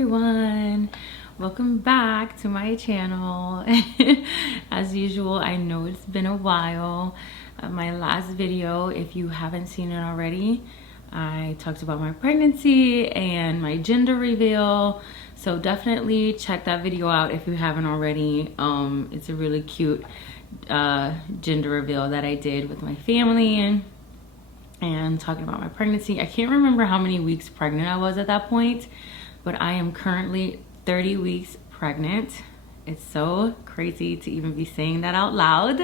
everyone, welcome back to my channel. As usual, I know it's been a while. My last video, if you haven't seen it already, I talked about my pregnancy and my gender reveal, so definitely check that video out if you haven't already. It's a really cute gender reveal that I did with my family and talking about my pregnancy. I can't remember how many weeks pregnant I was at that point, but I am currently 30 weeks pregnant. It's so crazy to even be saying that out loud,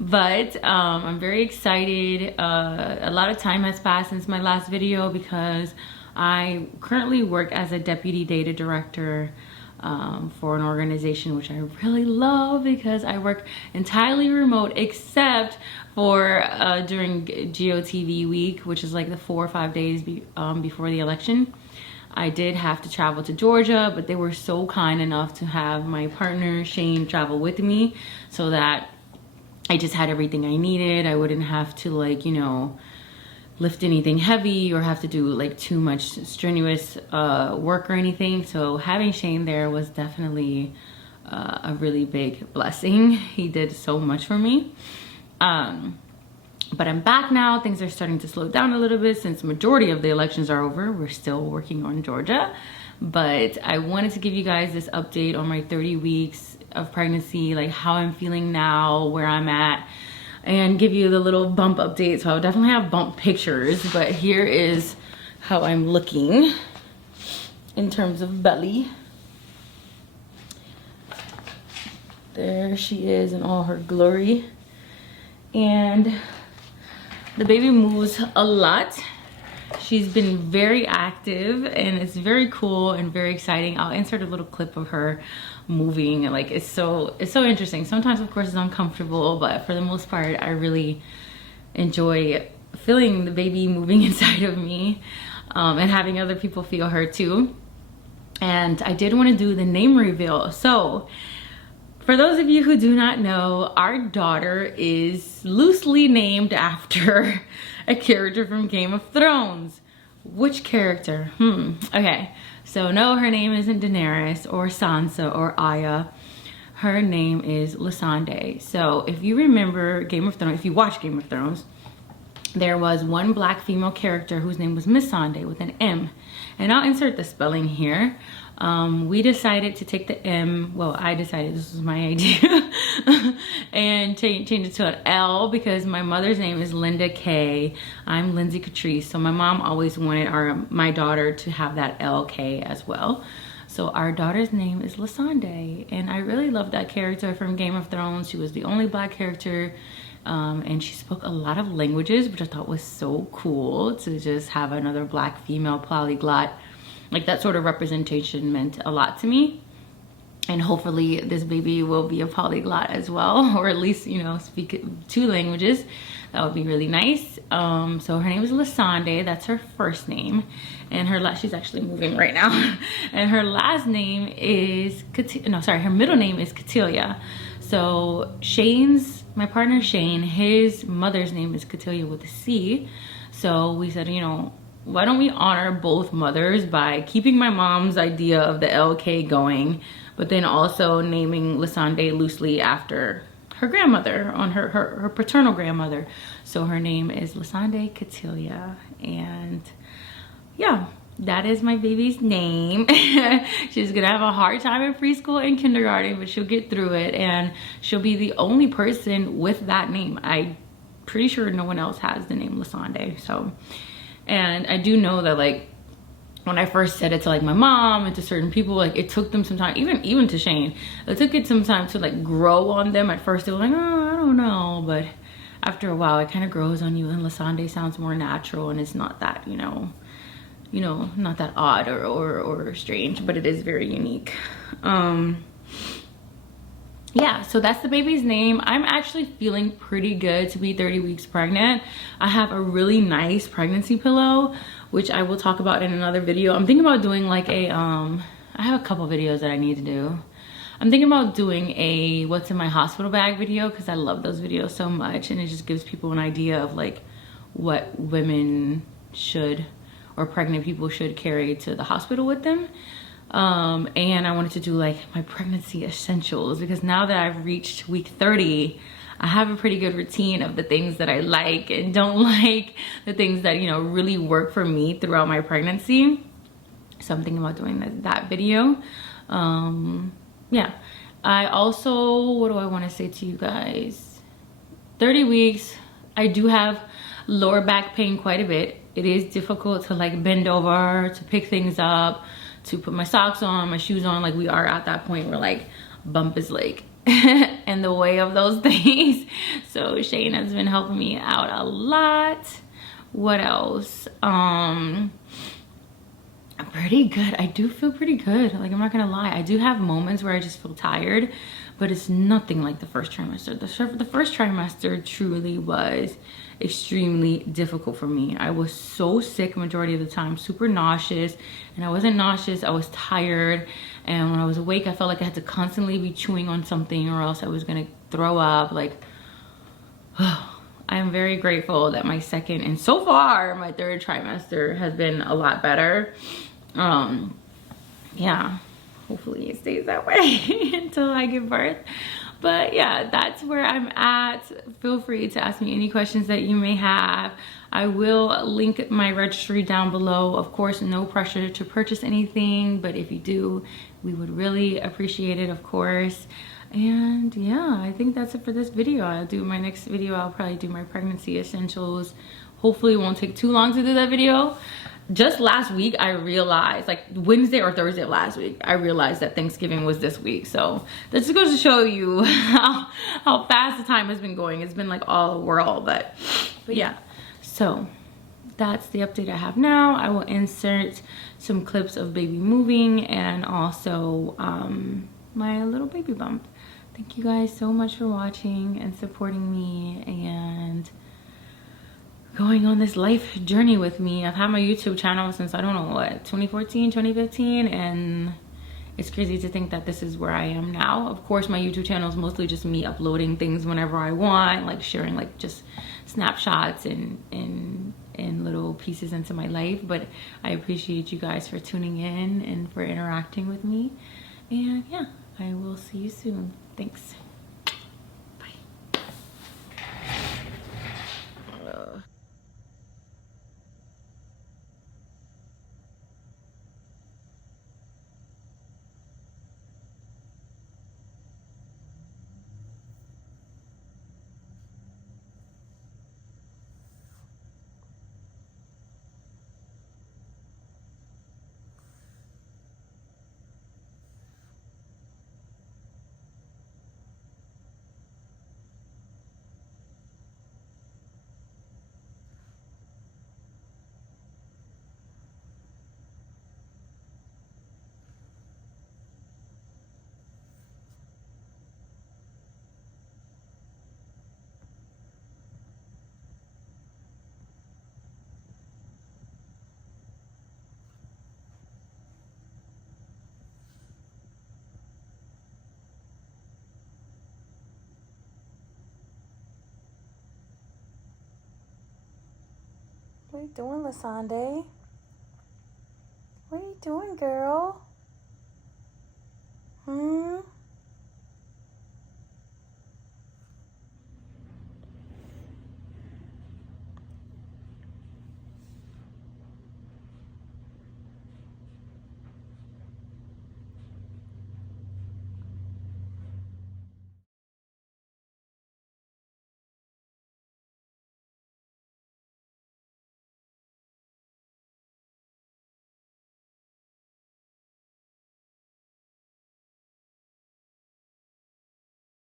but I'm very excited. A lot of time has passed since my last video because I currently work as a deputy data director for an organization which I really love because I work entirely remote except for during GOTV week, which is like the 4 or 5 days before the election. I did have to travel to Georgia, but they were so kind enough to have my partner Shane travel with me so that I just had everything I needed. I wouldn't have to, like, you know, lift anything heavy or have to do like too much strenuous work or anything. So having Shane there was definitely a really big blessing. He did so much for me. But I'm back now. Things are starting to slow down a little bit since the majority of the elections are over. We're still working on Georgia, but I wanted to give you guys this update on my 30 weeks of pregnancy, like how I'm feeling now, where I'm at, and give you the little bump update. So I'll definitely have bump pictures, but here is how I'm looking in terms of belly. There she is in all her glory. And the baby moves a lot. She's been very active and it's very cool and very exciting. I'll insert a little clip of her moving. Like it's so interesting. Sometimes of course it's uncomfortable, but for the most part I really enjoy feeling the baby moving inside of me, and having other people feel her too. And I did want to do the name reveal. So for those of you who do not know, our daughter is loosely named after a character from Game of Thrones. Which character? Okay, so no, her name isn't Daenerys or Sansa or Arya. Her name is Lysande. So if you remember Game of Thrones, if you watch Game of Thrones, there was one black female character whose name was Missandei with an M. And I'll insert the spelling here. We decided to take the M, well, I decided, this was my idea, and change it to an L because my mother's name is Linda Kay. I'm Lindsay Catrice, so my mom always wanted my daughter to have that LK as well. So our daughter's name is Lysande, and I really love that character from Game of Thrones. She was the only black character, and she spoke a lot of languages, which I thought was so cool to just have another black female polyglot. Like that sort of representation meant a lot to me, and hopefully this baby will be a polyglot as well, or at least, you know, speak 2 languages. That would be really nice. So her name is Lysande. That's her first name, and she's actually moving right now. And her last name is her middle name is Catilia. So my partner Shane, his mother's name is Catilia with a C. So we said, you know, why don't we honor both mothers by keeping my mom's idea of the LK going, but then also naming Lysande loosely after her grandmother, on her paternal grandmother. So her name is Lysande Catilia, and yeah, that is my baby's name. She's gonna have a hard time in preschool and kindergarten, but she'll get through it, and she'll be the only person with that name. I'm pretty sure no one else has the name Lysande. So, and I do know that, like, when I first said it to like my mom and to certain people, like it took them some time, even to Shane, it took it some time to like grow on them. At first they were like, oh, I don't know, but after a while it kind of grows on you, and Lysande sounds more natural, and it's not that, you know, not that odd or strange, but it is very unique. Yeah, so that's the baby's name. I'm actually feeling pretty good to be 30 weeks pregnant. I have a really nice pregnancy pillow, which I will talk about in another video. I'm thinking about doing like I have a couple videos that I need to do. I'm thinking about doing a what's in my hospital bag video because I love those videos so much, and it just gives people an idea of like what women should, or pregnant people should, carry to the hospital with them. And I wanted to do like my pregnancy essentials, because now that I've reached week 30, I have a pretty good routine of the things that I like and don't like, the things that, you know, really work for me throughout my pregnancy. So I'm thinking about doing that video. Yeah. I also, what do I want to say to you guys? 30 weeks, I do have lower back pain quite a bit. It is difficult to like bend over, to pick things up, to put my socks on, my shoes on. Like, we are at that point where like bump is like in the way of those things. So Shane has been helping me out a lot. What else? Pretty good. I do feel pretty good. Like, I'm not gonna lie. I do have moments where I just feel tired, but it's nothing like the first trimester. The first trimester truly was extremely difficult for me. I was so sick majority of the time, super nauseous, and I wasn't nauseous, I was tired. And when I was awake, I felt like I had to constantly be chewing on something or else I was gonna throw up. Like, I am very grateful that my second, and so far my third trimester has been a lot better. Yeah, hopefully it stays that way until I give birth. But yeah, that's where I'm at. Feel free to ask me any questions that you may have. I will link my registry down below. Of course, no pressure to purchase anything, but if you do, we would really appreciate it, of course. And yeah, I think that's it for this video. I'll do my next video. I'll probably do my pregnancy essentials. Hopefully it won't take too long to do that video. Just last week, I realized, like Wednesday or Thursday of last week, I realized that Thanksgiving was this week. So that just goes to show you how fast the time has been going. It's been like all a whirl, but yeah. So that's the update I have now. I will insert some clips of baby moving and also my little baby bump. Thank you guys so much for watching and supporting me and going on this life journey with me. I've had my YouTube channel since, I don't know what, 2014, 2015, and it's crazy to think that this is where I am now. Of course, my YouTube channel is mostly just me uploading things whenever I want, like sharing like just snapshots and little pieces into my life. But I appreciate you guys for tuning in and for interacting with me. And yeah, I will see you soon. Thanks. Bye. What are you doing, Lasande? What are you doing, girl? Hmm?